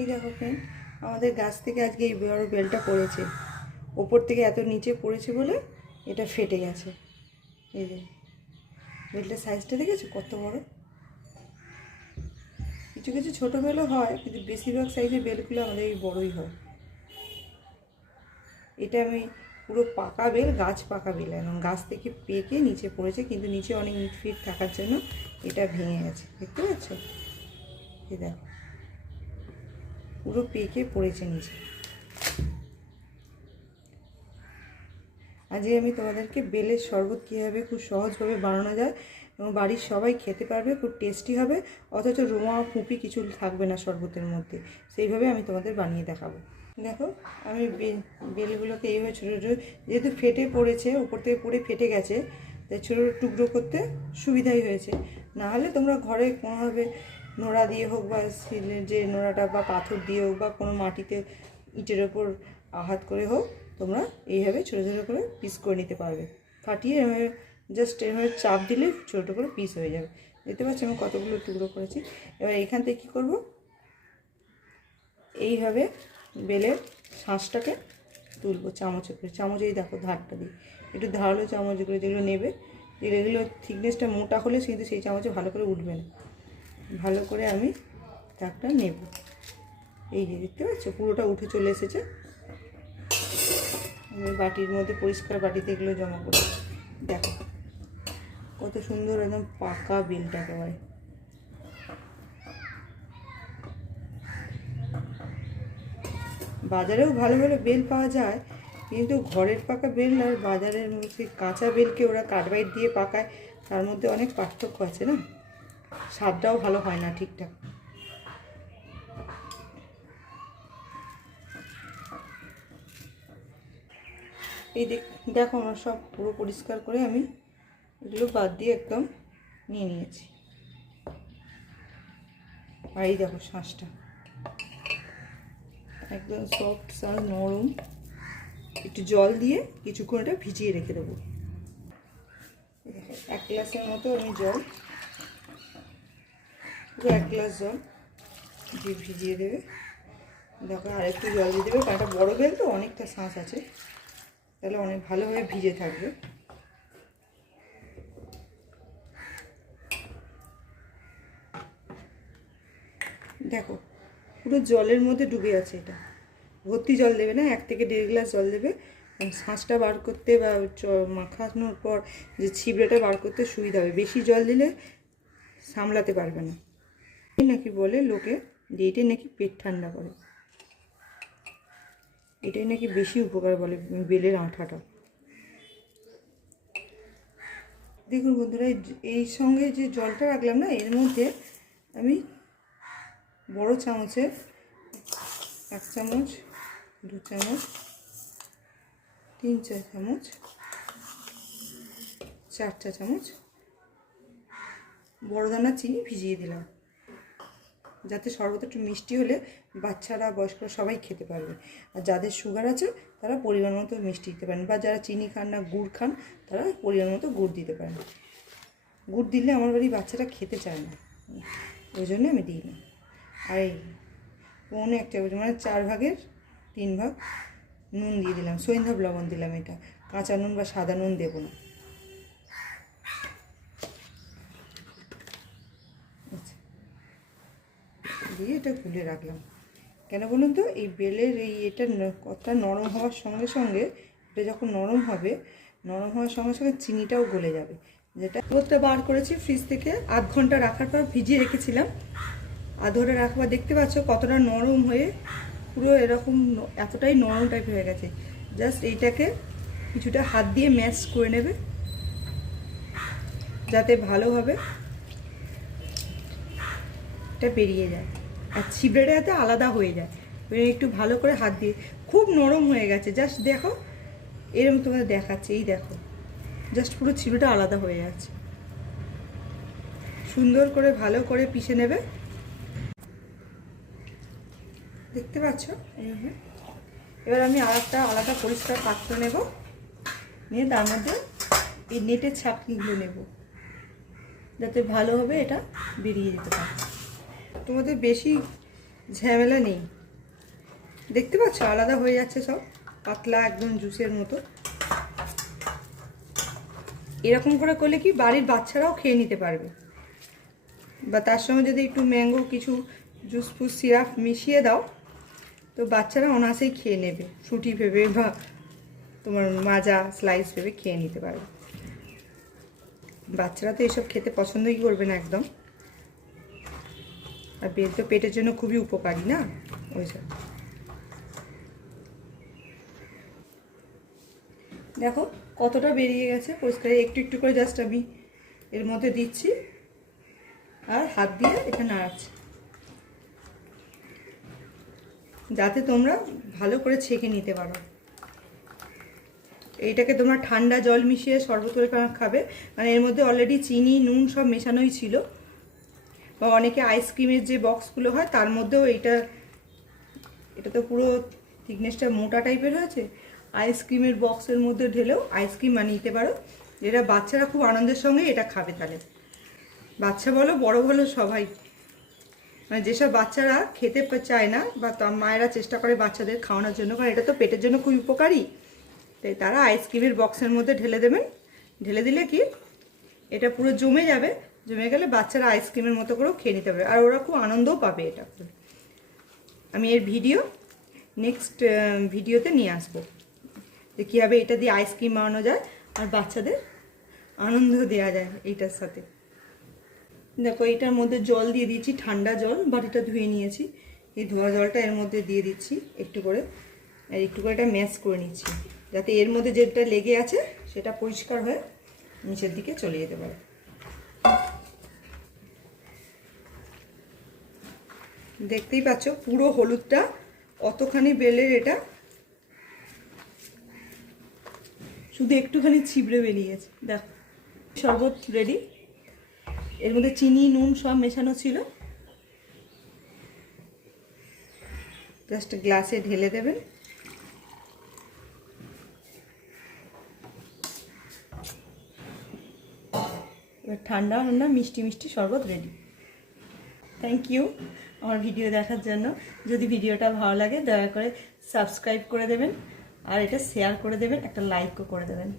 এই দেখো ফ্রেন্ড, আমাদের গাছ থেকে আজকে এই বড় বেলটা পড়েছে, ওপর থেকে এত নিচে পড়েছে বলে এটা ফেটে গেছে। এই যে বেলটার সাইজটা দেখেছো কত বড়। কিছু কিছু ছোটো বেলও হয়, কিন্তু বেশিরভাগ সাইজের বেলগুলো আমাদের এই বড়ই হয়। এটা আমি পুরো পাকা বেল, গাছ পাকা বেল, এবং গাছ থেকে পেকে নিচে পড়েছে, কিন্তু নিচে অনেক ইট ফিট থাকার জন্য এটা ভেঙে গেছে। দেখতে পাচ্ছ? এই দেখো পুরো পেকে পড়েছে নিচে। আজকে আমি তোমাদেরকে বেলের শরবত কীভাবে খুব সহজভাবে বানানো যায় এবং বাড়ির সবাই খেতে পারবে, খুব টেস্টি হবে, অথচ রোমা ফুপি কিছু থাকবে না শরবতের মধ্যে, সেইভাবে আমি তোমাদের বানিয়ে দেখাবো। দেখো আমি বেলগুলোকে এইভাবে ছোটো ছোটো, যেহেতু ফেটে পড়েছে, উপর থেকে পড়ে ফেটে গেছে, তাই ছোটো টুকরো করতে সুবিধাই হয়েছে। না হলে তোমরা ঘরে কোনোভাবে নোড়া দিয়ে হোক, বা স্টিলের যে নোড়াটা, বা পাথর দিয়ে হোক, বা কোনো মাটিতে ইটের ওপর আঘাত করে হোক, তোমরা এইভাবে ছোটো ছোটো করে পিস করে নিতে পারবে। ফাটিয়ে এভাবে জাস্ট এভাবে চাপ দিলে ছোটো করে পিস হয়ে যাবে। দেখতে পাচ্ছি আমি কতগুলো টুকরো করেছি। এবার এখান থেকে কী করবো, এইভাবে বেলের শাঁসটাকে তুলবো চামচে করে। চামচেই দেখো ধারটা দিই, একটু ধারালো চামচগুলো যেগুলো নেবে, যেগুলো থিকনেসটা মোটা হলে কিন্তু সেই চামচে ভালো করে উঠবে না। ভালো করে আমি দাগটা নেব। এই যে দেখতে পাচ্ছ পুরোটা উঠে চলে এসেছে। আমি বাটির মধ্যে, পরিষ্কার বাটিতে এগুলো জমা করি। দেখো কত সুন্দর একদম পাকা বেলটা একেবারে। বাজারেও ভালো ভালো বেল পাওয়া যায়, কিন্তু ঘরের পাকা বেল আর বাজারের সেই কাঁচা বেলকে ওরা কার্বাইড দিয়ে পাকায়, তার মধ্যে অনেক পার্থক্য আছে না, স্বাদটাও ভালো হয় না ঠিকঠাক। এই দেখো আমার সব পুরো পরিষ্কার করে আমি এগুলো বাদ দিয়ে একদম নিয়ে নিয়েছি। আর এই দেখো শাঁসটা একদম সফট, শাঁস নরম। একটু জল দিয়ে কিছুক্ষণ এটা ভিজিয়ে রেখে দেবো। এক গ্লাসের মতো আমি জল, পুরো এক গ্লাস জল দিয়ে ভিজিয়ে দেবে। দেখো আর একটু জল দিয়ে দেবে, কারণ এটা বড় বেল তো অনেকটা শাঁস আছে, তাহলে অনেক ভালোভাবে ভিজে থাকবে। দেখো পুরো জলের মধ্যে ডুবে আছে, এটা ভর্তি জল দেবে না, 1 থেকে 1.5 গ্লাস জল দেবে। শাঁসটা বার করতে বা মাখানোর পর যে ছিবড়েটা বার করতে সুবিধা হবে। বেশি জল দিলে সামলাতে পারবে না। নাকি বলে লোকে যে এটাই নাকি পেট ঠান্ডা করে, এটাই নাকি বেশি উপকার বলে বেলের আঠাটা। দেখুন বন্ধুরা, এই সঙ্গে যে জলটা রাখলাম না, এর মধ্যে আমি বড় চামচের 1 চামচ, 2 চামচ, 3-4 চামচ, 4 চামচ বড় দানা চিনি ভিজিয়ে দিলাম, যাতে শরবত একটু মিষ্টি হলে বাচ্চারা, বয়স্করা সবাই খেতে পারবে। আর যাদের সুগার আছে তারা পরিমাণ মতো মিষ্টি দিতে পারেন, বা যারা চিনি খান না, গুড় খান, তারা পরিমাণ মতো গুড় দিতে পারেন। গুড় দিলে আমার বাড়ির বাচ্চারা খেতে চায় না, ওই জন্য আমি দিই না। আর এই 1.25 চামচ, মানে 4 ভাগের 3 ভাগ নুন দিয়ে দিলাম, সৈন্ধব লবণ দিলাম। এটা কাঁচা নুন বা সাদা নুন দেবো না। আচ্ছা, দিয়ে এটা গুলে রাখলাম। কেন বলুন তো, এই বেলের এটা কতটা নরম হওয়ার সঙ্গে সঙ্গে, এটা যখন নরম হওয়ার সঙ্গে সঙ্গে চিনিটাও গলে যাবে। যেটা রোদটা বার করেছি ফ্রিজ থেকে, 1/2 ঘন্টা রাখার পর ভিজিয়ে রেখেছিলাম। 1/2 ঘন্টা রাখবার দেখতে পাচ্ছ কতটা নরম হয়ে পুরো এরকম এতটাই নরম টাইপ হয়ে গেছে। জাস্ট এইটাকে কিছুটা হাত দিয়ে ম্যাশ করে নেবে, যাতে ভালোভাবে এটা বেরিয়ে যায় আর ছিবড়েটা যাতে আলাদা হয়ে যায়। একটু ভালো করে হাত দিয়ে, খুব নরম হয়ে গেছে, জাস্ট দেখো এরকম তোমাদের দেখাচ্ছে। এই দেখো জাস্ট পুরো ছিবড়েটা আলাদা হয়ে যাচ্ছে। সুন্দর করে ভালো করে পিষে নেবে, দেখতে পাচ্ছ এইভাবে। এবার আমি আরেকটা আলাদা পরিষ্কার পাত্র নেব, নিয়ে তার মধ্যে এই নেটের ছাঁকনিগুলো নেব, যাতে ভালোভাবে এটা বেরিয়ে যেতে পারে। তোমাদের বেশি ঝামেলা নেই। দেখতে পাচ্ছ আলাদা হয়ে যাচ্ছে সব, পাতলা একদম জুসের মতো। এরকম করে করলে কি বাড়ির বাচ্চারাও খেয়ে নিতে পারবে, বা তার সঙ্গে যদি একটু ম্যাঙ্গো কিছু জুস ফুস সিরাপ মিশিয়ে দাও তো বাচ্চারা অনায়াসেই খেয়ে নেবে, ফ্রুটি ভেবে বা তোমার মাজা স্লাইস ভেবে খেয়ে নিতে পারবে। বাচ্চারা তো এসব খেতে পছন্দই করবে না একদম, আর বেল তো পেটের জন্য খুবই উপকারী না ওইসব। দেখো কতটা বেরিয়ে গেছে পরিষ্কার, একটু একটু করে জাস্ট আমি এর মধ্যে দিচ্ছি আর হাত দিয়ে এটা নাড়াচ্ছি, যাতে তোমরা ভালো করে ছেঁকে নিতে পারো। এইটাকে তোমরা ঠান্ডা জল মিশিয়ে শরবত করে খাবে, মানে এর মধ্যে অলরেডি চিনি নুন সব মেশানোই ছিল। বা অনেকে আইসক্রিমের যে বক্সগুলো হয় তার মধ্যেও এটা তো পুরো থিকনেসটা মোটা টাইপের হয়েছে, আইসক্রিমের বক্সের মধ্যে ঢেলেও আইসক্রিম বানিয়ে নিতে পারো, যেটা বাচ্চারা খুব আনন্দের সঙ্গে এটা খাবে। তাহলে বাচ্চা বলো বড় বলো সবাই, মানে যেসব বাচ্চারা খেতে চায় না বা তার মায়েরা চেষ্টা করে বাচ্চাদের খাওয়ানোর জন্য, কারণ এটা তো পেটের জন্য খুব উপকারী, তাই তারা আইসক্রিমের বক্সের মধ্যে ঢেলে দেবেন। ঢেলে দিলে কি এটা পুরো জমে যাবে, জমে গেলে বাচ্চারা আইসক্রিমের মতো করেও খেয়ে নিতে পারবে, আর ওরা খুব আনন্দও পাবে এটা। আমি এর ভিডিও নেক্সট ভিডিওতে নিয়ে আসবো যে কীভাবে এটা দিয়ে আইসক্রিম বানানো যায় আর বাচ্চাদের আনন্দ দেওয়া যায় এইটার সাথে। দেখো এটার মধ্যে জল দিয়ে দিয়েছি, ঠান্ডা জল, বাটিটা ধুয়ে নিয়েছি, এই ধোয়া জলটা এর মধ্যে দিয়ে দিচ্ছি একটু করে, আর একটু করে এটা ম্যাশ করে নিচ্ছি, যাতে এর মধ্যে যেটা লেগে আছে সেটা পরিষ্কার হয়ে নিচের দিকে চলে যেতে পারে। দেখতেই পাচ্ছ পুরো হলুদটা অতখানি বেলের, এটা শুধু একটুখানি ছিবড়ে বেরিয়েছে। দেখো শরবত রেডি, এর মধ্যে চিনি নুন সব মেশানো ছিল, জাস্ট গ্লাসে ঢেলে দেবেন। এবার ঠান্ডা ঠান্ডা মিষ্টি মিষ্টি শরবত রেডি। থ্যাংক ইউ আমার ভিডিও দেখার জন্য। যদি ভিডিওটা ভালো লাগে দয়া করে সাবস্ক্রাইব করে দেবেন, আর এটা শেয়ার করে দেবেন, একটা লাইকও করে দেবেন।